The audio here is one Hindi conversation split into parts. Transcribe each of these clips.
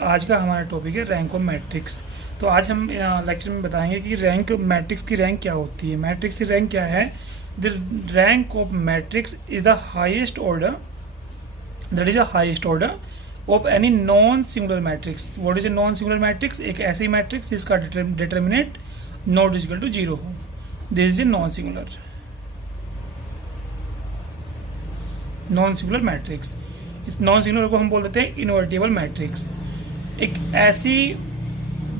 आज का हमारा टॉपिक है रैंक ऑफ मैट्रिक्स। तो आज हम लेक्चर में बताएंगे कि रैंक मैट्रिक्स की रैंक क्या होती है। मैट्रिक्स की रैंक क्या है? The rank of matrix is the highest order, that is the highest order of any non singular matrix. What is a non singular matrix? एक ऐसी मैट्रिक्स जिसका determinant not is equal to 0 हो। This is a non singular matrix. इस नॉन सिंगुलर को हम बोल देते हैं इनवर्टिबल मैट्रिक्स। एक ऐसी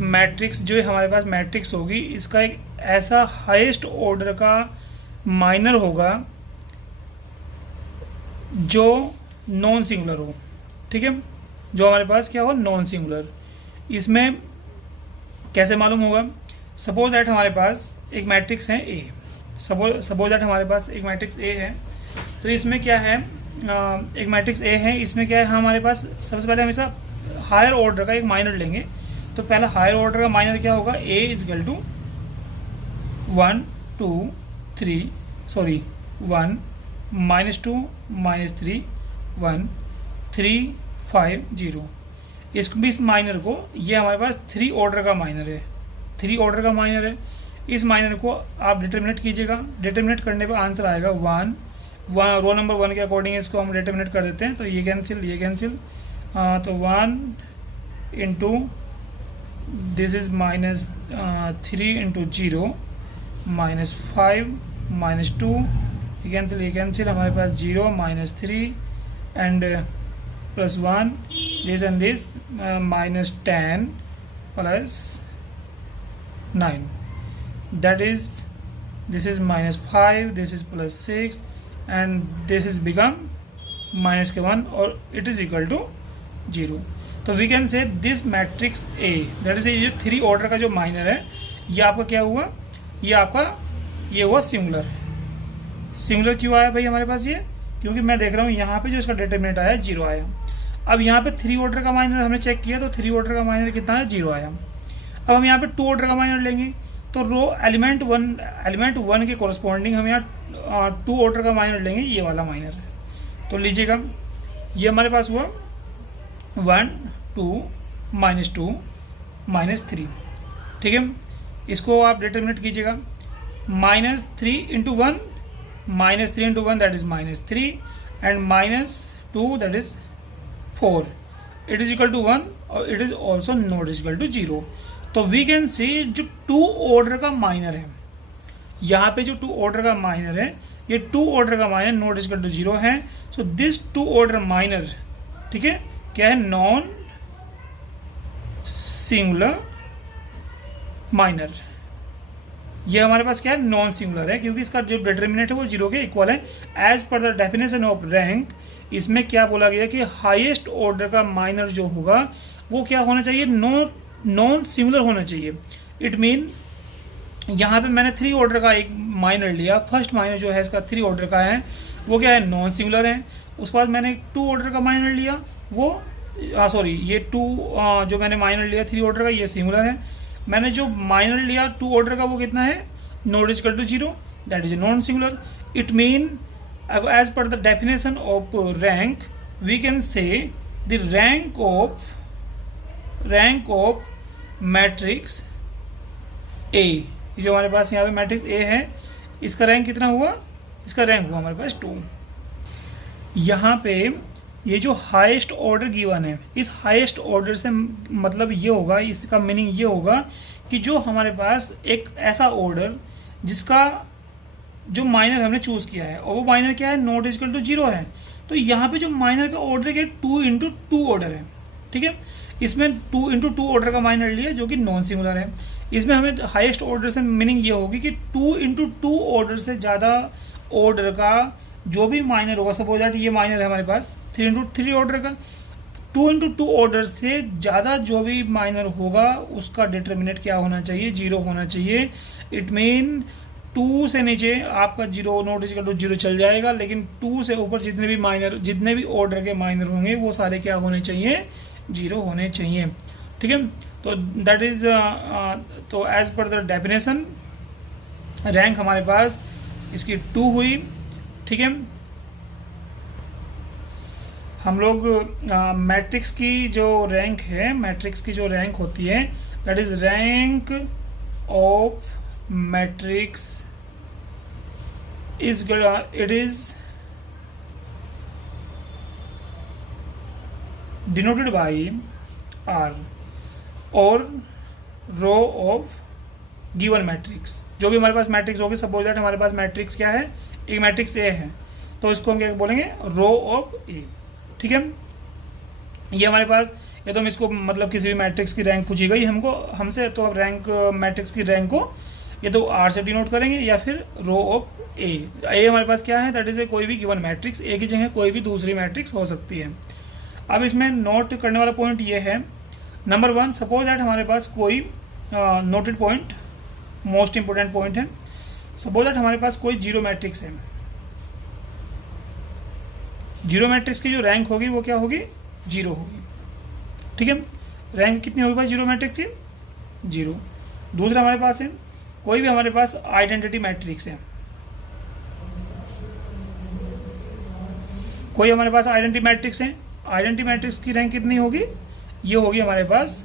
मैट्रिक्स जो हमारे पास मैट्रिक्स होगी, इसका एक ऐसा हाईएस्ट ऑर्डर का माइनर होगा जो नॉन सिंगुलर हो। ठीक है, जो हमारे पास क्या हो, नॉन सिंगुलर। इसमें कैसे मालूम होगा? सपोज दैट हमारे पास एक मैट्रिक्स है ए। सपोज दैट हमारे पास एक मैट्रिक्स ए है। तो इसमें क्या है, एक मैट्रिक्स ए है, इसमें क्या है, हमारे पास सबसे पहले हमेशा हायर ऑर्डर का एक माइनर लेंगे। तो पहला हायर ऑर्डर का माइनर क्या होगा? ए इज इक्वल टू 1 2 3 1 -2 -3 1 3 5 0। इसको भी, इस माइनर को, ये हमारे पास 3 ऑर्डर का माइनर है। 3 ऑर्डर का माइनर है। इस माइनर को आप डिटर्मिनेट कीजिएगा। डिटर्मिनेट करने पर आंसर आएगा 1 रोल नंबर 1 के अकॉर्डिंग इसको हम डिटर्मिनेट कर देते हैं। तो ये कैंसिल तो 1 इंटू दिस इज -3 इंटू 0 -5 -2, ये कैंसिल हमारे पास 0 -3 and +1 this and this -10 +9, that is this is -5, this is +6 and this is become -1 और it is equal to 0। तो we can say this matrix A, that is ये 3 ऑर्डर का जो माइनर है, ये आपका क्या हुआ, ये हुआ सिंगुलर। सिंगुलर क्यों आया भाई हमारे पास? ये क्योंकि मैं देख रहा हूँ यहाँ पे जो इसका डिटर्मिनेंट आया 0 आया। अब यहाँ पे 3 ऑर्डर का माइनर हमने चेक किया, तो 3 ऑर्डर का माइनर कितना है? 0 आया। अब हम यहाँ पे 2 ऑर्डर का माइनर लेंगे, तो रो एलिमेंट 1 के कोरस्पॉन्डिंग हम यहाँ 2 ऑर्डर का माइनर लेंगे, ये वाला माइनर है। तो लीजिएगा, ये हमारे पास हुआ 1 2 -2 -3। ठीक है, इसको आप डिटर्मिनेट कीजिएगा। -3 into 1 that is -3 and -2 that is 4। It is equal to 1 और it is also not is equal to 0। तो वी कैन सी जो 2 ऑर्डर का माइनर है, यहाँ पे जो 2 ऑर्डर का माइनर है, ये 2 ऑर्डर का minor not is equal to 0 है। सो दिस 2 ऑर्डर माइनर, ठीक है, क्या है? Non singular minor. ये हमारे पास क्या है? नॉन सिंगुलर है, क्योंकि इसका जो डिटर्मिनेंट है वो 0 के इक्वल है। As per the definition of rank, इसमें क्या बोला गया कि हाईएस्ट ऑर्डर का माइनर जो होगा वो क्या होना चाहिए? नॉन सिंगुलर होना चाहिए। इट मीन यहाँ पे मैंने 3 ऑर्डर का एक माइनर लिया। फर्स्ट माइनर जो है इसका 3 ऑर्डर का है, वो क्या है? नॉन सिंगुलर है। उसके बाद मैंने 2 ऑर्डर का माइनर लिया, वो ये 2 जो मैंने माइनर लिया 3 ऑर्डर का, ये सिंगुलर है। मैंने जो माइनर लिया 2 ऑर्डर का, वो कितना है? Not is equal to 0, that is non singular. It mean as per the definition of rank we can say the rank of matrix A, जो हमारे पास यहाँ पे मैट्रिक्स ए है, इसका रैंक कितना हुआ? इसका रैंक हुआ हमारे पास 2। यहाँ पे ये जो हाईएस्ट ऑर्डर गिवन है, इस हाईएस्ट ऑर्डर से मतलब ये होगा, इसका मीनिंग ये होगा कि जो हमारे पास एक ऐसा ऑर्डर जिसका जो माइनर हमने चूज़ किया है, और वो माइनर क्या है? नॉट इज इक्वल टू 0 है। तो यहाँ पे जो माइनर का ऑर्डर है 2 इंटू 2 ऑर्डर है। ठीक है, इसमें 2 इंटू 2 ऑर्डर का माइनर लिया जो कि नॉन सिंगुलर है। इसमें हमें हाईएस्ट ऑर्डर से मीनिंग ये होगी कि 2 इंटू 2 ऑर्डर से ज़्यादा ऑर्डर का जो भी माइनर होगा, सपोज दैट ये माइनर है हमारे पास 3 इंटू 3 ऑर्डर का, 2 इंटू 2 ऑर्डर से ज़्यादा जो भी माइनर होगा उसका डिटर्मिनेंट क्या होना चाहिए? 0 होना चाहिए। इट मीन 2 से नीचे आपका 0 नॉट इज इक्वल टू 0 चल जाएगा, लेकिन 2 से ऊपर जितने भी ऑर्डर के माइनर होंगे वो सारे क्या होने चाहिए? 0 होने चाहिए। ठीक है, तो दैट इज तो as per the definition rank हमारे पास इसकी 2 हुई। ठीक है, हम लोग मैट्रिक्स की जो रैंक है, मैट्रिक्स की जो रैंक होती है, that is rank of matrix is it is denoted by R और रो ऑफ गिवन मैट्रिक्स। जो भी हमारे पास मैट्रिक्स होगी, सपोज दैट हमारे पास मैट्रिक्स क्या है, एक मैट्रिक्स ए है, तो इसको हम क्या बोलेंगे, रो ऑफ ए। ठीक है, ये हमारे पास, या तो हम इसको मतलब किसी भी मैट्रिक्स की रैंक पूछी गई हमसे, तो अब रैंक मैट्रिक्स की रैंक को ये तो आर से डिनोट करेंगे या फिर रो ऑफ ए। ए हमारे पास क्या है, दैट इज ए कोई भी गिवन मैट्रिक्स, ए की जगह कोई भी दूसरी मैट्रिक्स हो सकती है। अब इसमें नोट करने वाला पॉइंट ये है, नंबर 1, सपोज दैट हमारे पास कोई noted point, most important point है, सपोज दैट हमारे पास कोई जीरो मैट्रिक्स है। जीरो मैट्रिक्स की जो रैंक होगी वो क्या होगी, जीरो होगी। ठीक है, रैंक कितनी होगी भाई जीरो मैट्रिक्स की, जीरो। दूसरा हमारे पास है, कोई भी हमारे पास आइडेंटिटी मैट्रिक्स है, कोई हमारे पास आइडेंटिटी मैट्रिक्स है, आइडेंटिटी मैट्रिक्स की रैंक कितनी होगी, ये होगी हमारे पास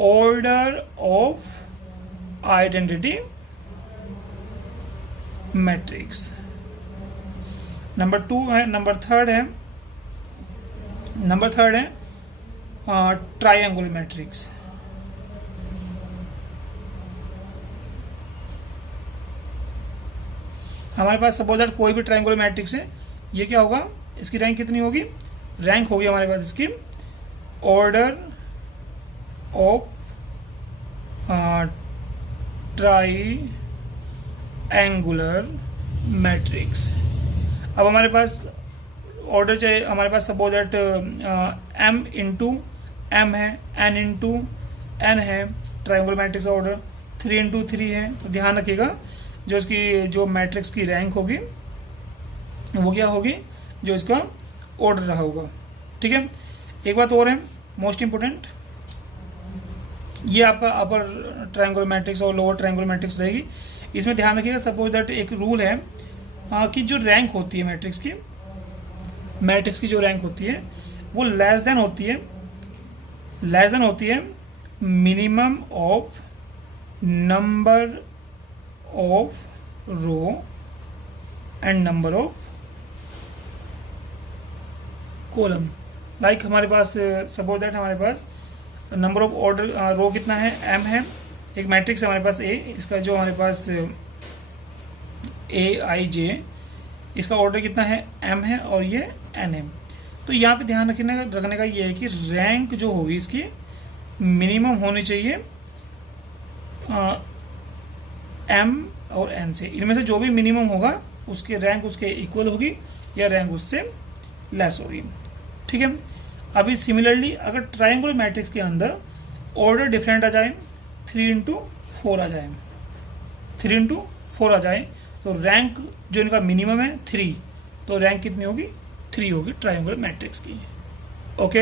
order of identity matrix. Number 2 है, नंबर थर्ड है ट्रायंगुलर मैट्रिक्स। हमारे पास सपोज दैट कोई भी ट्रायंगुलर मैट्रिक्स है, ये क्या होगा, इसकी रैंक कितनी होगी, रैंक होगी हमारे पास इसकी ऑर्डर ऑफ ट्रायंगुलर मैट्रिक्स। अब हमारे पास ऑर्डर चाहिए, हमारे पास suppose that m into M है, n इंटू n है, ट्रायंगुलर मैट्रिक्स का ऑर्डर 3 इंटू 3 है। तो ध्यान रखिएगा, जो इसकी जो मैट्रिक्स की रैंक होगी वो क्या होगी, जो इसका ऑर्डर रहा होगा। ठीक है, एक बात और है मोस्ट इम्पोर्टेंट, ये आपका अपर ट्रायंगुलर मैट्रिक्स और लोअर ट्रायंगुलर मैट्रिक्स रहेगी। इसमें ध्यान रखिएगा, सपोज दैट एक रूल है कि जो रैंक होती है मैट्रिक्स की जो रैंक होती है वो लेस देन होती है minimum of number of row and number of column. Like हमारे पास सपोज दैट हमारे पास नंबर ऑफ ऑर्डर रो कितना है, m है, एक मैट्रिक्स है हमारे पास A, इसका जो हमारे पास AIJ, इसका ऑर्डर कितना है, m है, और ये n है। तो यहाँ पे ध्यान रखने का ये है कि रैंक जो होगी इसकी मिनिमम होनी चाहिए m और n से, इनमें से जो भी मिनिमम होगा उसकी रैंक उसके इक्वल होगी या रैंक उससे लेस होगी। ठीक है, अभी सिमिलरली अगर ट्रायंगुलर मैट्रिक्स के अंदर ऑर्डर डिफरेंट आ जाए, 3 इंटू 4 आ जाए, 3 इंटू 4 आ जाए, तो रैंक जो इनका मिनिमम है 3, तो रैंक कितनी होगी, 3 होगी ट्रायंगुलर मैट्रिक्स की।